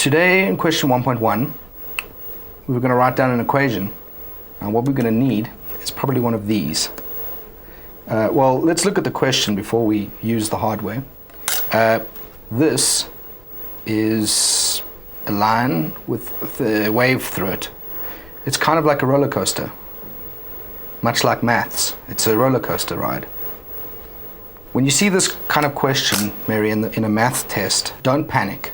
Today in question 1.1, we're going to write down an equation. And what we're going to need is probably one of these. Well, let's look at the question before we use the hardware. This is a line with a wave through it. It's kind of like a roller coaster. Much like maths, it's a roller coaster ride. When you see this kind of question, Mary, in a math test, don't panic.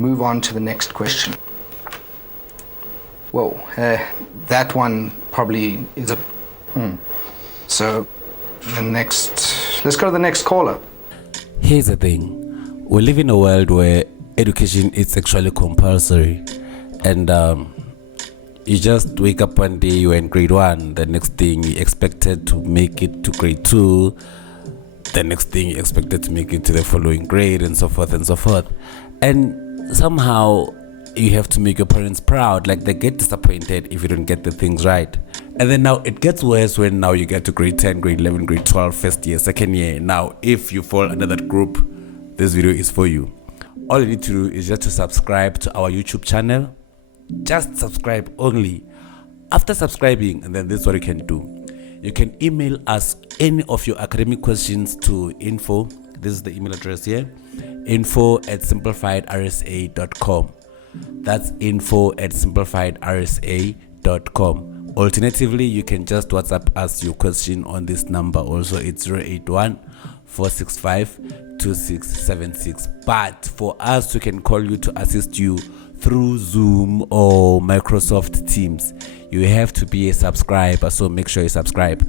Move on to the next question. Whoa, that one probably is a... So, let's go to the next caller. Here's the thing. We live in a world where education is actually compulsory. And you just wake up one day, you're in grade 1. The next thing, you expected to make it to grade 2. The next thing, you expected to make it to the following grade, and so forth and so forth. And somehow you have to make your parents proud. Like, they get disappointed if you don't get the things right. And then now it gets worse when now you get to grade 10, grade 11, grade 12, first year, second year. Now, if you fall under that group, this video is for you. All you need to do is just to subscribe to our YouTube channel. Just subscribe only. After subscribing, and then this is what you can do. You can email us any of your academic questions to info. This is the email address here. info@simplifiedrsa.com. That's info@simplifiedrsa.com. Alternatively, you can just WhatsApp us your question on this number. Also, it's 081-465-2676. But for us, we can call you to assist you through Zoom or Microsoft Teams. You have to be a subscriber, so make sure you subscribe.